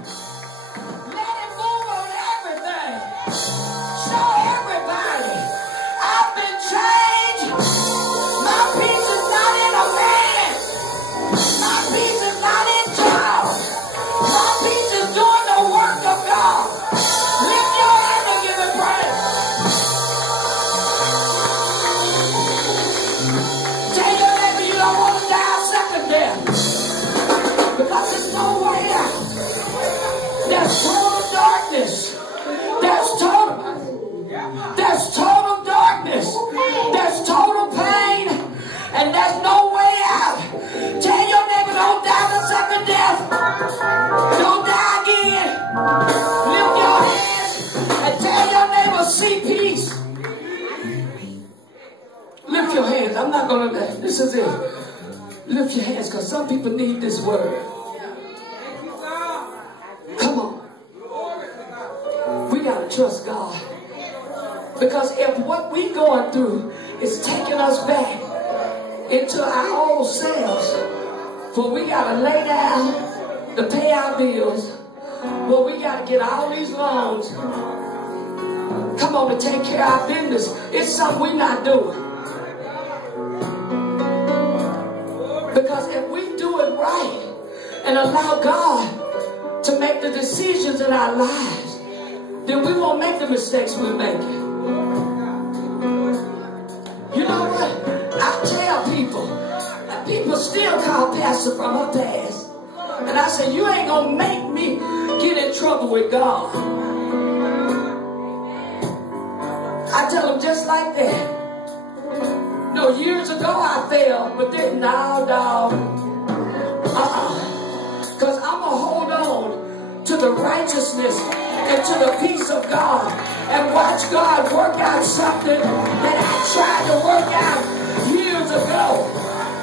Let it move on everything. Show everybody I've been changed. My peace is not in a man. My peace is not in town. My peace is doing the work of God. Lift your hand and give it praise. Tell your neighbor you don't want to die a second death. Because there's no way out. There's total darkness. There's total darkness. There's total pain. And there's no way out. Tell your neighbor don't die the second death. Don't die again. Lift your hands and tell your neighbor see peace. Lift your hands. I'm not going to, this is it. Lift your hands because some people need this word. Come on. We got to trust God. Because if what we're going through is taking us back into our old selves, for we got to lay down to pay our bills, well, we got to get all these loans, come on, to take care of our business. It's something we're not doing. Because if we do it right and allow God to make the decisions in our lives, then we won't make the mistakes we're making. You know what? I tell people, and people still call Pastor from her past. And I say, you ain't going to make me get in trouble with God. I tell them just like that. No, years ago I failed, but then now, dog. Because I'm going to hold on to the righteousness and to the peace of God and watch God work out something that I tried to work out years ago.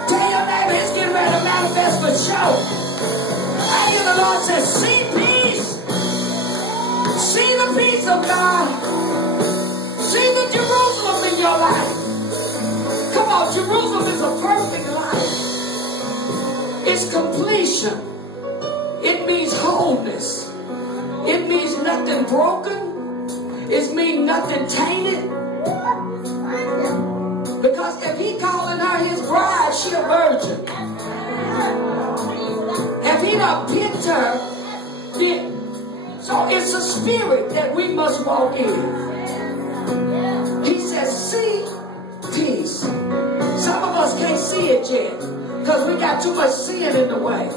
Tell your neighbor it's getting ready to manifest for sure. I hear the Lord say, see peace. See the peace of God. See the Jerusalem in your life. Come on, Jerusalem is a perfect life. It's completion. It means wholeness. It means nothing broken. It means nothing tainted. Because if he calling her his bride, she a virgin. If he done picked her, then, so it's a spirit that we must walk in. He says, see peace. Some of us can't see it yet because we got too much sin in the way.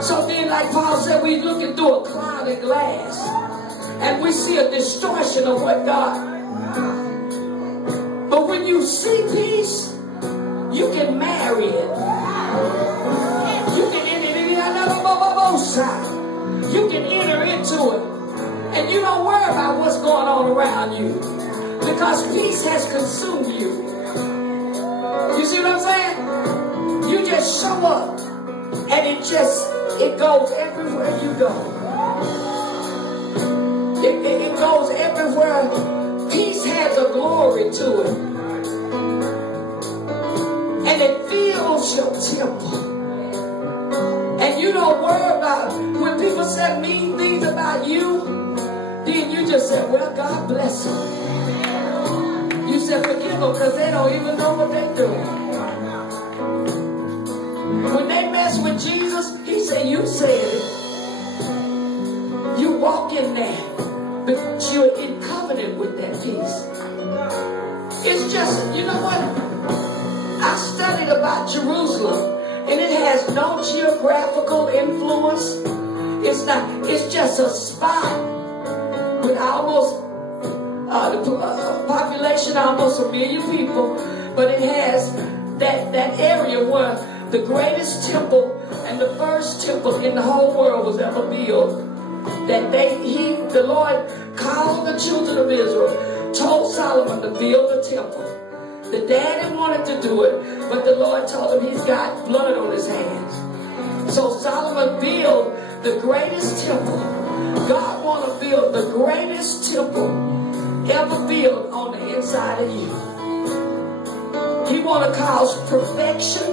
So then, like Paul said, we looking through a clouded glass and we see a distortion of what God. But when you see peace, you can marry it. You can enter into it. And you don't worry about what's going on around you. Because peace has consumed you. You see what I'm saying? You just show up and it goes everywhere you go. It goes everywhere. Peace has a glory to it. And it fills your temple. And you don't worry about when people say mean things about you, then you just say, well, God bless them. You say forgive them because they don't even know what they're doing. When they mess with Jesus, he said, you said it. You walk in that, but you're in covenant with that peace. It's just, you know what? I studied about Jerusalem, and it has no geographical influence. It's just a spot with almost the population, almost 1 million people, but it has that area where the greatest temple and the first temple in the whole world was ever built. That the Lord called the children of Israel, told Solomon to build a temple. The daddy wanted to do it, but the Lord told him he's got blood on his hands. So Solomon built the greatest temple. God wants to build the greatest temple ever built on the inside of you. He wants to cause perfection,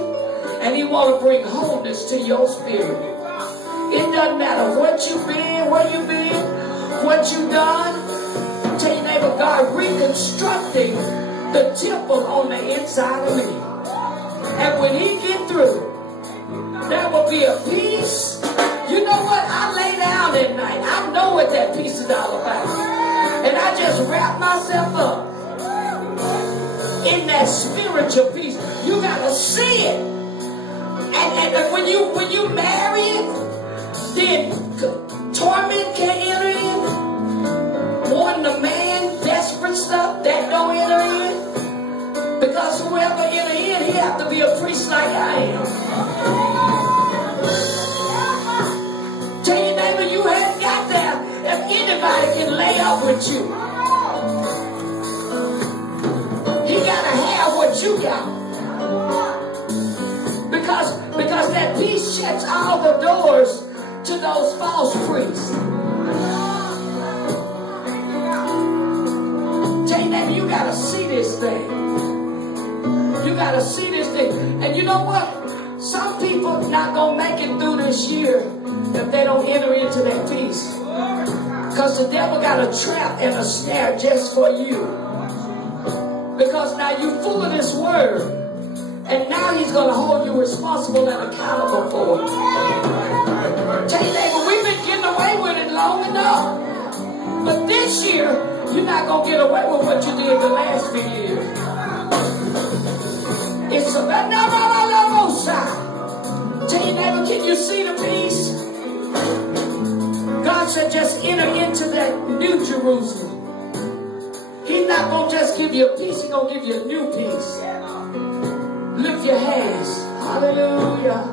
and he wants to bring wholeness to your spirit. It doesn't matter what you've been, where you've been, what you've done. Tell your neighbor, God reconstructing the temple on the inside of me. And when he get through, there will be a peace. You know what? I lay down at night. I know what that peace is all about. And I just wrap myself up in that spiritual peace. You gotta see it. And when you marry it, then torment can enter in. Wanting a man, desperate stuff, that don't enter in. Because whoever enter in, he have to be a priest like I am. Tell your neighbor you haven't got there if anybody can lay up with you. He gotta have what you got. Because that peace shuts all the doors to those false priests. Tell your neighbor you gotta see this thing. You gotta see this thing. And you know what? Some people not gonna make it through this year if they don't enter into that peace. Because the devil got a trap and a snare just for you. Because now you full of this word. And now he's gonna hold you responsible and accountable for it. Tell your neighbor, we've been getting away with it long enough. But this year, you're not gonna get away with what you did the last few years. It's a no side. Tell your neighbor, can you see the peace? God said just enter into that new Jerusalem. He's not going to just give you a peace. He's going to give you a new peace. Lift your hands. Hallelujah.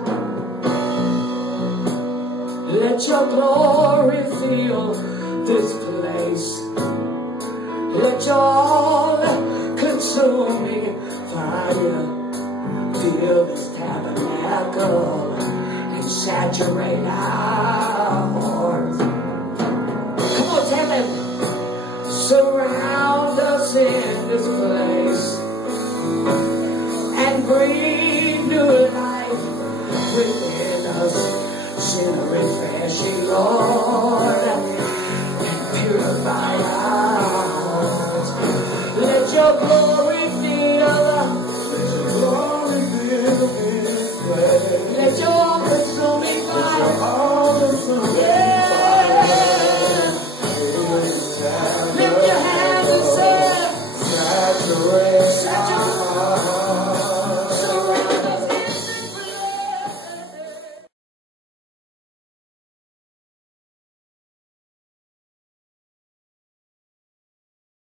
Let your glory fill this place. Let your all-consuming fire fill this tabernacle and saturate our hearts. Come on, tell them. Surround us in this place and breathe new life within us. Send a refreshing, Lord, and purify